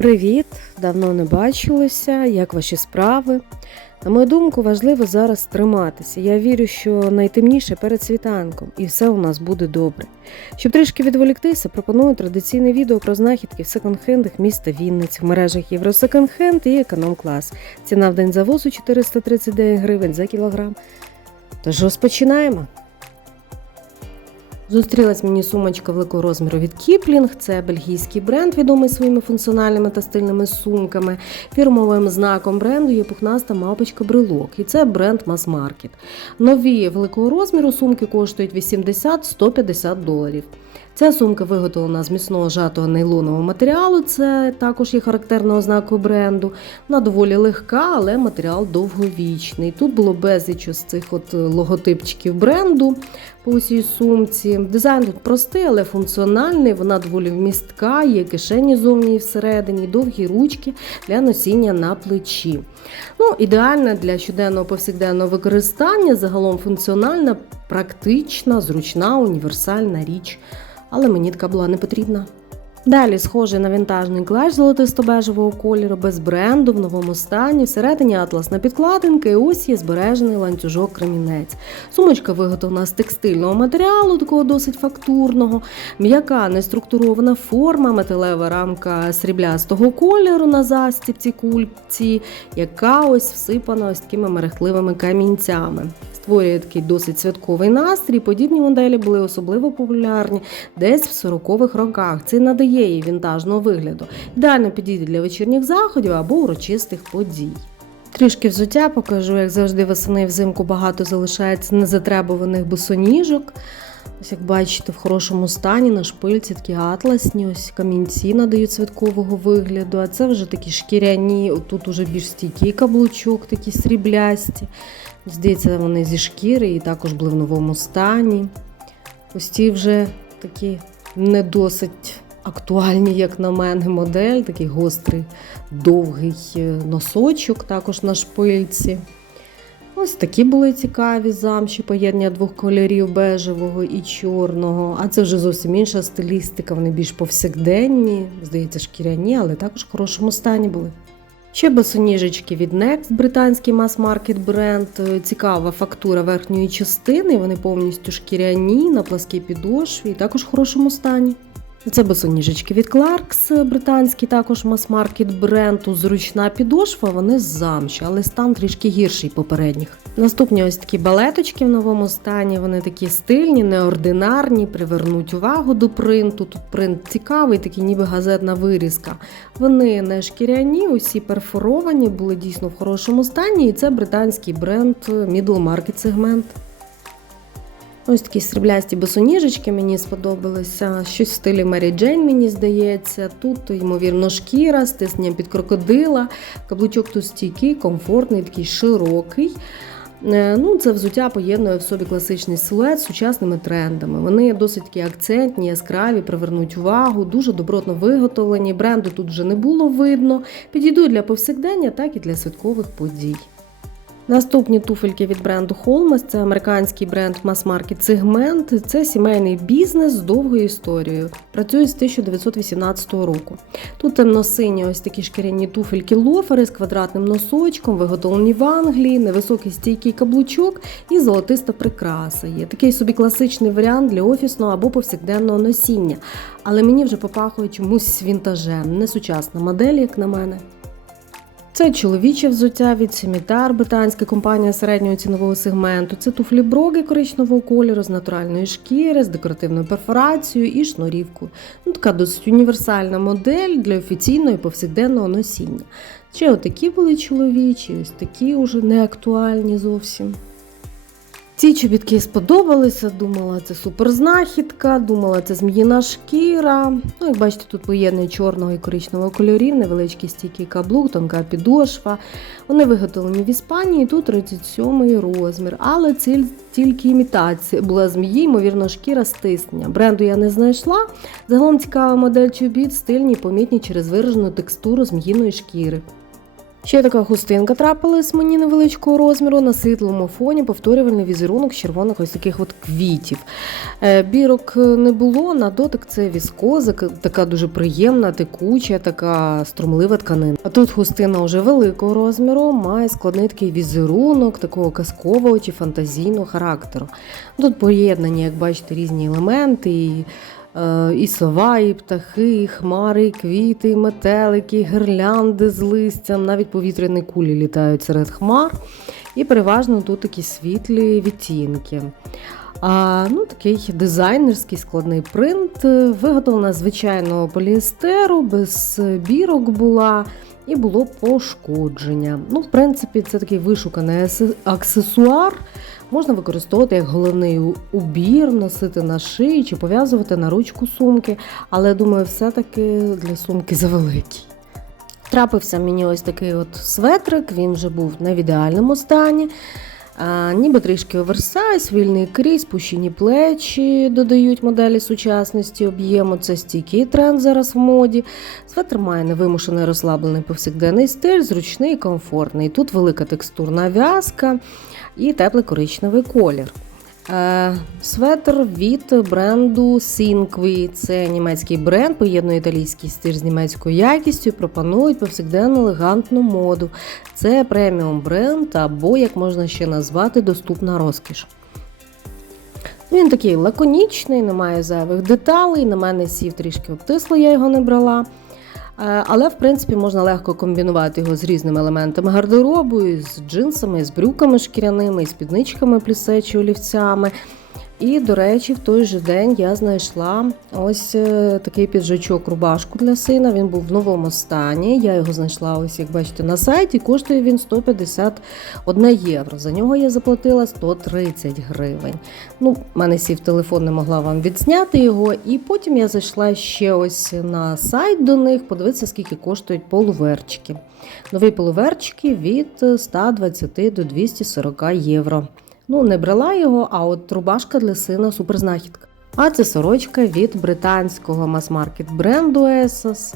Привіт! Давно не бачилися. Як ваші справи? На мою думку, важливо зараз триматися. Я вірю, що найтемніше перед світанком, і все у нас буде добре. Щоб трішки відволіктися, пропоную традиційне відео про знахідки в секонд-хендах міста Вінниць в мережах Євросеконд-хенд і економ-клас. Ціна в день завозу 439 гривень за кілограм. Тож розпочинаємо. Зустрілась мені сумочка великого розміру від Кіплінг. Це бельгійський бренд, відомий своїми функціональними та стильними сумками. Фірмовим знаком бренду є пухнаста мапочка брелок. І це бренд Mass Market. Нові великого розміру сумки коштують 80-150 доларів. Ця сумка виготовлена з міцного жатого нейлонового матеріалу. Це також є характерною ознакою бренду. Вона доволі легка, але матеріал довговічний. Тут було безліч ось цих от логотипчиків бренду по усій сумці. Дизайн тут простий, але функціональний. Вона доволі вмістка, є кишені зовні і всередині, довгі ручки для носіння на плечі. Ну, Ідеальна для щоденного повсякденного використання, загалом функціональна, практична, зручна, універсальна річ. Але мені була не потрібна. Далі схожий на вінтажний клеш золотисто-бежевого кольору, без бренду, в новому стані, всередині атласна підкладинка і ось є збережений ланцюжок кремінець. Сумочка виготовлена з текстильного матеріалу, такого досить фактурного, м'яка неструктурована форма, металева рамка сріблястого кольору на застіпці кульці, яка ось всипана ось такими мерехтливими камінцями. Створює такий досить святковий настрій. Подібні моделі були особливо популярні десь в 40-х роках. Це надає їй вінтажного вигляду. Ідеально підійде для вечірніх заходів або урочистих подій. Трішки взуття покажу, як завжди, весени взимку багато залишається незатребуваних босоніжок. Ось як бачите, в хорошому стані на шпильці такі атласні, ось камінці надають святкового вигляду. А це вже такі шкіряні, тут уже більш стійкий каблучок, такі сріблясті. Здається, вони зі шкіри і також в новому стані. Ось ці вже такі не досить актуальні, як на мене, модель, такий гострий, довгий носочок, також на шпильці. Ось такі були цікаві замші, поєднання двох кольорів бежевого і чорного. А це вже зовсім інша стилістика, вони більш повсякденні, здається, шкіряні, але також в хорошому стані були. Ще босоніжечки від Next, британський мас-маркет бренд. Цікава фактура верхньої частини. Вони повністю шкіряні на пласкій підошві і також в хорошому стані. Це босоніжечки від Clarks, британський також мас-маркет бренду. Зручна підошва, вони замші, але стан трішки гірший попередніх. Наступні ось такі балеточки в новому стані. Вони такі стильні, неординарні, привернуть увагу до принту. Тут принт цікавий, такий ніби газетна вирізка. Вони не шкіряні, усі перфоровані, були дійсно в хорошому стані, і це британський бренд Middle Market сегмент. Ось такі сріблясті босоніжечки мені сподобалися. Щось в стилі Мері Джейн, мені здається. Тут, ймовірно, шкіра, стиснення під крокодила. Каблучок тут стійкий, комфортний, такий широкий. Ну, Це взуття поєднує в собі класичний силует з сучасними трендами. Вони досить такі акцентні, яскраві, привернуть увагу, дуже добротно виготовлені. Бренду тут вже не було видно. Підійдуть для повсякдення, так і для святкових подій. Наступні туфельки від бренду Holmes, це американський бренд мас-маркет сегмент. Це сімейний бізнес з довгою історією. Працює з 1918 року. Тут темно-сині ось такі шкіряні туфельки лофери з квадратним носочком, виготовлені в Англії, невисокий стійкий каблучок і золотиста прикраса. Є такий собі класичний варіант для офісного або повсякденного носіння. Але мені вже попахує чомусь вінтажем, не сучасна модель, як на мене. Це чоловіче взуття від Сімітар, британська компанія середнього цінового сегменту. Це туфлі броги коричневого кольору з натуральної шкіри, з декоративною перфорацією і шнурівкою. Ну, Така досить універсальна модель для офіційного і повсякденного носіння. Ще отакі були чоловічі, ось такі вже не актуальні зовсім. Ці чобітки сподобалися, думала, це суперзнахідка, думала, це зміїна шкіра. Ну, як бачите, тут поєднує чорного і коричневого кольорів, невеличкий стійкий каблук, тонка підошва. Вони виготовлені в Іспанії, тут 37 розмір. Але це тільки імітація була змії, ймовірно, шкіра стиснення. Бренду я не знайшла. Загалом цікава модель чобіт, стильні, помітні через виражену текстуру зміїної шкіри. Ще така хустинка трапилась мені невеличкого розміру на світлому фоні, повторювальний візерунок червоних ось таких от квітів. Е, Бірок не було, на дотик це віскоза, така дуже приємна, текуча, така струмлива тканина. А тут хустина вже великого розміру, має складний такий візерунок, такого казкового чи фантазійного характеру. Тут поєднані, як бачите, різні елементи. І І сова, і птахи, і хмари, і квіти, і метелики, і гірлянди з листям, навіть повітряні кулі літають серед хмар. І переважно тут такі світлі відтінки. А, ну, такий дизайнерський складний принт. Е, Виготовлена звичайного поліестеру, без бірок була. І було пошкодження. Ну, в принципі, це такий вишуканий аксесуар. Можна використовувати як головний убір, носити на шиї чи пов'язувати на ручку сумки, але думаю, все-таки для сумки завеликий. Трапився мені ось такий от светрик, він вже був не в ідеальному стані. А, ніби трішки оверсайз, вільний крій, спущені плечі додають моделі сучасності об'єму. Це стійкий тренд зараз в моді. Светр має невимушений розслаблений повсякденний стиль, зручний і комфортний. Тут велика текстурна в'язка і теплий коричневий колір. Е, Светр від бренду Sinqui. Це німецький бренд, поєднує італійський стиль з німецькою якістю пропонують повсякденну елегантну моду. Це преміум бренд або, як можна ще назвати, доступна розкіш. Він такий лаконічний, немає зайвих деталей. На мене сів трішки обтисло, я його не брала. Е, Але, в принципі, можна легко комбінувати його з різними елементами гардеробу, з джинсами, з брюками шкіряними, з підничками плісе чи олівцями. І, до речі, в той же день я знайшла ось е, такий піджачок рубашку для сина. Він був в новому стані. Я його знайшла, ось як бачите, на сайті. Коштує він 151 євро. За нього я заплатила 130 гривень. Ну, в мене сів телефон, не могла вам відзняти його. І потім я зайшла ще ось на сайт до них, подивитися, скільки коштують полуверчики. Нові полуверчики від 120 до 240 євро. Ну, не брала його, а от рубашка для сина суперзнахідка. А це сорочка від британського мас-маркет бренду Essos.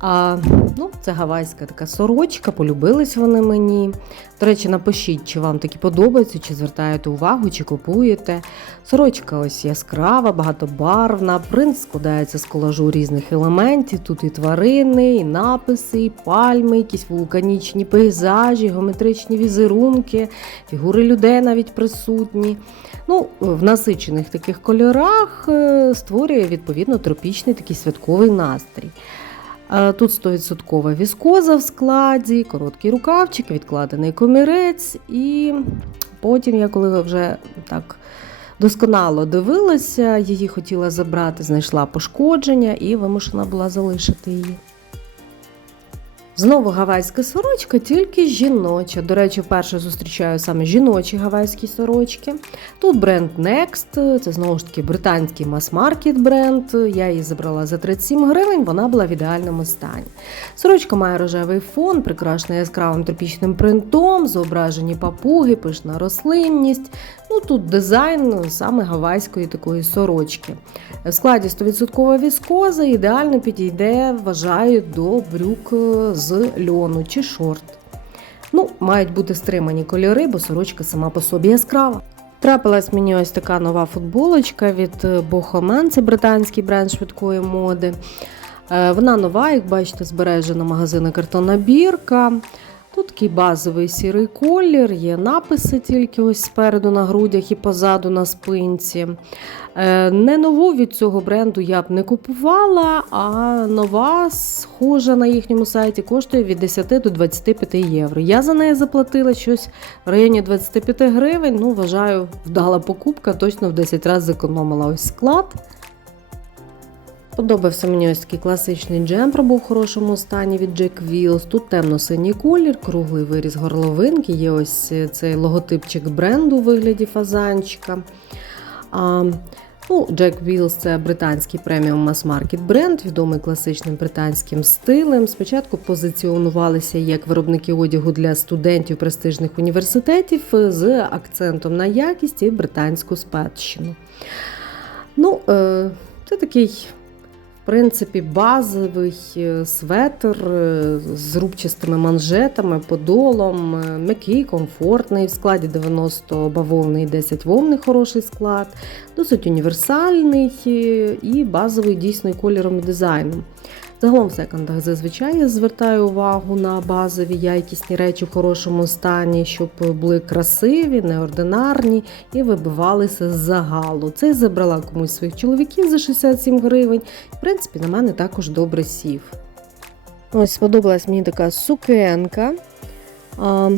А, ну, це гавайська така сорочка, полюбились вони мені. До речі, напишіть, чи вам такі подобаються, чи звертаєте увагу, чи купуєте. Сорочка ось яскрава, багатобарвна. Принт складається з колажу різних елементів. Тут і тварини, і написи, і пальми, якісь вулканічні пейзажі, геометричні візерунки, фігури людей навіть присутні. Ну, в насичених таких кольорах е, створює відповідно тропічний такий святковий настрій. Е, Тут 100% віскоза в складі, короткий рукавчик, відкладений комірець, і потім я коли вже так досконало дивилася, її хотіла забрати, знайшла пошкодження і вимушена була залишити її. Знову гавайська сорочка, тільки жіноча. До речі, вперше зустрічаю саме жіночі гавайські сорочки. Тут бренд Next, це знову ж таки британський мас-маркет бренд. Я її забрала за 37 гривень, вона була в ідеальному стані. Сорочка має рожевий фон, прикрашена яскравим тропічним принтом, зображені папуги, пишна рослинність. Ну тут дизайн саме гавайської такої сорочки. В складі 100% віскоза ідеально підійде, вважаю, до брюк е, з льону чи шорт. Ну, мають бути стримані кольори, бо сорочка сама по собі яскрава. Трапилась мені ось така нова футболочка від е, Bohoman, це британський бренд швидкої моди. Е, Вона нова, як бачите, збережена магазина картонна бірка. Тут такий базовий сірий колір, є написи тільки ось спереду на грудях і позаду на спинці. Е, Не нову від цього бренду я б не купувала, а нова, схожа на їхньому сайті, коштує від 10 до 25 євро. Я за неї заплатила щось в районі 25 гривень. Ну, вважаю, вдала покупка, точно в 10 разів зекономила ось склад. Подобався мені ось такий класичний джемпер, був в хорошому стані від Jack Wheels. Тут темно-синій колір, круглий виріз горловинки, є ось цей логотипчик бренду у вигляді фазанчика. А, ну, Jack Wheels – це британський преміум мас-маркет бренд, відомий класичним британським стилем. Спочатку позиціонувалися як виробники одягу для студентів престижних університетів з акцентом на якість і британську спадщину. Ну, е, це такий Принципі, базовий е, светр е, з рубчастими манжетами, подолом, е, м'який, комфортний, в складі 90 бавовний, 10 вовни хороший склад, досить універсальний і базовий дійсно кольором і дизайном. Загалом в секондах зазвичай я звертаю увагу на базові якісні речі в хорошому стані, щоб були красиві, неординарні і вибивалися з загалу. Це забрала комусь своїх чоловіків за 67 гривень. В принципі, на мене також добре сів. Ось сподобалась мені така сукенка. Е,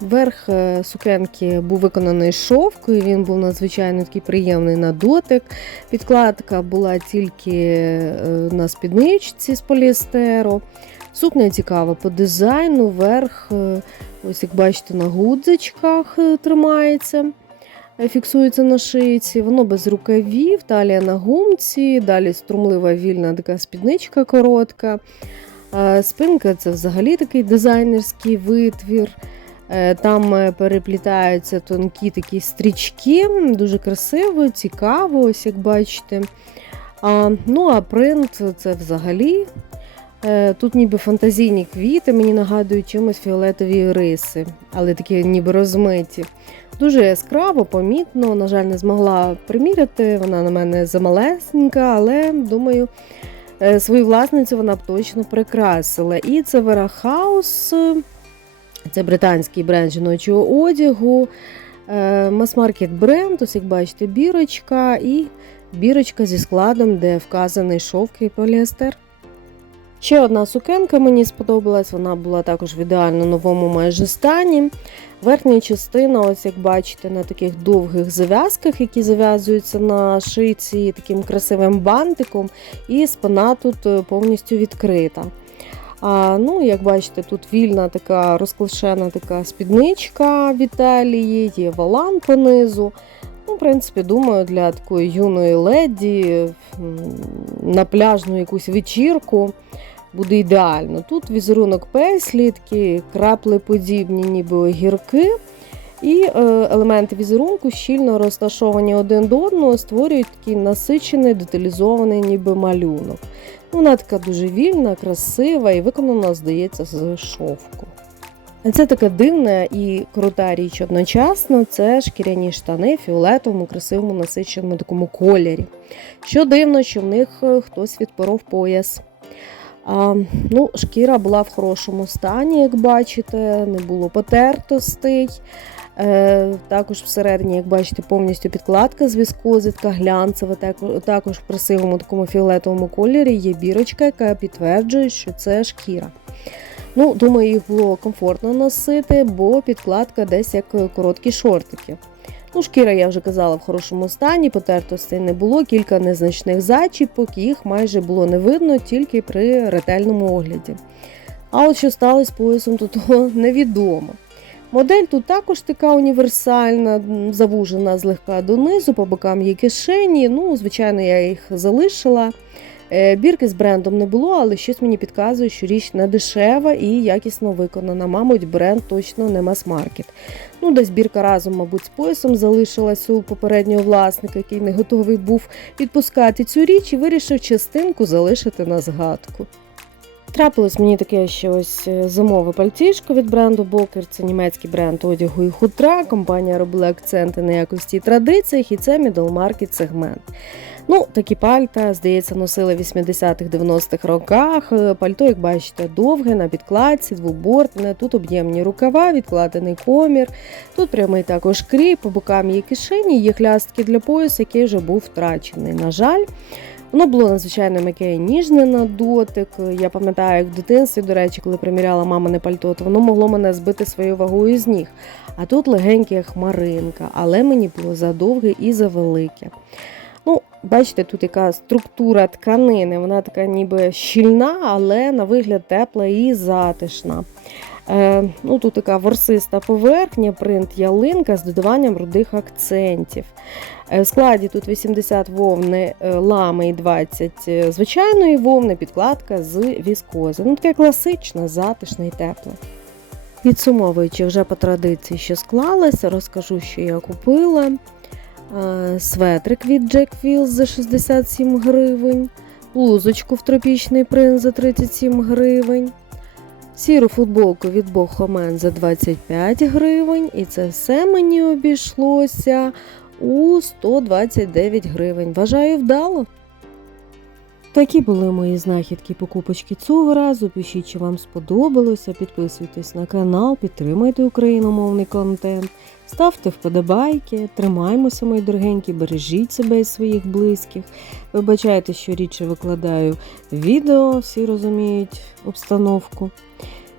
Верх е, сукенки був виконаний і він був надзвичайно такий приємний на дотик. Підкладка була тільки е, на спідничці з поліестеру. Сукня цікава по дизайну, верх, ось як бачите, на гудзичках тримається, фіксується на шийці. Воно без рукавів, талія на гумці, далі струмлива вільна така спідничка коротка. Спинка це взагалі такий дизайнерський витвір. Е, Там е, переплітаються тонкі такі стрічки, дуже красиво, цікаво, ось як бачите. А, ну а принт це взагалі. е, Тут ніби фантазійні квіти, мені нагадують чимось фіолетові риси, але такі ніби розмиті. Дуже яскраво, помітно. На жаль, не змогла приміряти. Вона на мене замалесенька, але думаю, свою власницю вона б точно прикрасила. І це Vera House, е, це британський бренд жіночого одягу, е, мас-маркет бренд, ось як бачите, бірочка і бірочка зі складом, де вказаний шовк і поліестер. Ще одна сукенка мені сподобалась, вона була також в ідеально новому майже стані. Верхня частина, ось як бачите, на таких довгих зав'язках, які зав'язуються на шийці таким красивим бантиком, і спина тут е, повністю відкрита. А, ну, як бачите, тут вільна така розклашена така спідничка в Італії, є валан понизу. В принципі, думаю, для такої юної леді на пляжну якусь вечірку буде ідеально. Тут візерунок песлі, такі краплеподібні, ніби огірки. І е, елементи візерунку щільно розташовані один до одного, створюють такий насичений, деталізований ніби малюнок. Вона така дуже вільна, красива і виконана, здається, з шовку. Це така дивна і крута річ одночасно. Це шкіряні штани в фіолетовому, красивому, насиченому такому кольорі. Що дивно, що в них е, хтось відпоров пояс. А, ну, Шкіра була в хорошому стані, як бачите, не було потертостей. Е, також всередині, як бачите, повністю підкладка з віскози, глянцева, також в красивому такому фіолетовому кольорі є бірочка, яка підтверджує, що це шкіра. Ну, думаю, їх було комфортно носити, бо підкладка десь як короткі шортики. Ну, шкіра, я вже казала, в хорошому стані, потертостей не було, кілька незначних зачіпок, їх майже було не видно тільки при ретельному огляді. А от що сталося з поясом, то того невідомо. Модель тут також така універсальна, завужена злегка донизу, по бокам є кишені. Ну, звичайно, я їх залишила. Е, Бірки з брендом не було, але щось мені підказує, що річ не дешева і якісно виконана. Мабуть, бренд точно не мас-маркет. Ну, десь бірка разом, мабуть, з поясом залишилась у попереднього власника, який не готовий був відпускати цю річ і вирішив частинку залишити на згадку. Трапилось мені таке що ось е, зимове пальтішко від бренду Бокер. Це німецький бренд одягу і хутра. Компанія робила акценти на якості і традиціях, і це market сегмент. Ну, такі пальта, здається, носили в 80-х-90-х роках. Е, Пальто, як бачите, довге на підкладці, двобортне. Тут об'ємні рукава, відкладений комір. Тут прямий також крій, по бокам є кишені, є хлястки для пояса, який вже був втрачений. На жаль. Воно було надзвичайно м'яке і ніжне на дотик. Я пам'ятаю, як в дитинстві, до речі, коли приміряла мамине пальто, то воно могло мене збити своєю вагою з ніг. А тут легеньке хмаринка, але мені було задовге і завелике. Бачите, тут яка структура тканини, вона така ніби щільна, але на вигляд тепла і затишна. Е, ну, Тут така ворсиста поверхня, принт ялинка з додаванням рудих акцентів. Е, В складі тут 80 вовни е, лами і 20 е, звичайної вовни, підкладка з віскози. Ну, таке класичне, затишне і тепле. Підсумовуючи вже по традиції, що склалося, розкажу, що я купила. Е, Светрик від Jack Wheels за 67 гривень. блузочку в тропічний принт за 37 гривень, сіру футболку від Бохомен за 25 гривень. І це все мені обійшлося у 129 гривень. Вважаю, вдало. Такі були мої знахідки покупочки цього разу. Пишіть, чи вам сподобалося. Підписуйтесь на канал, підтримуйте україномовний контент, ставте вподобайки, тримаймося, мої дорогенькі, бережіть себе і своїх близьких. Вибачайте, що рідше викладаю відео, всі розуміють обстановку.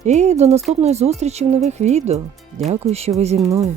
І до наступної зустрічі в нових відео. Дякую, що ви зі мною.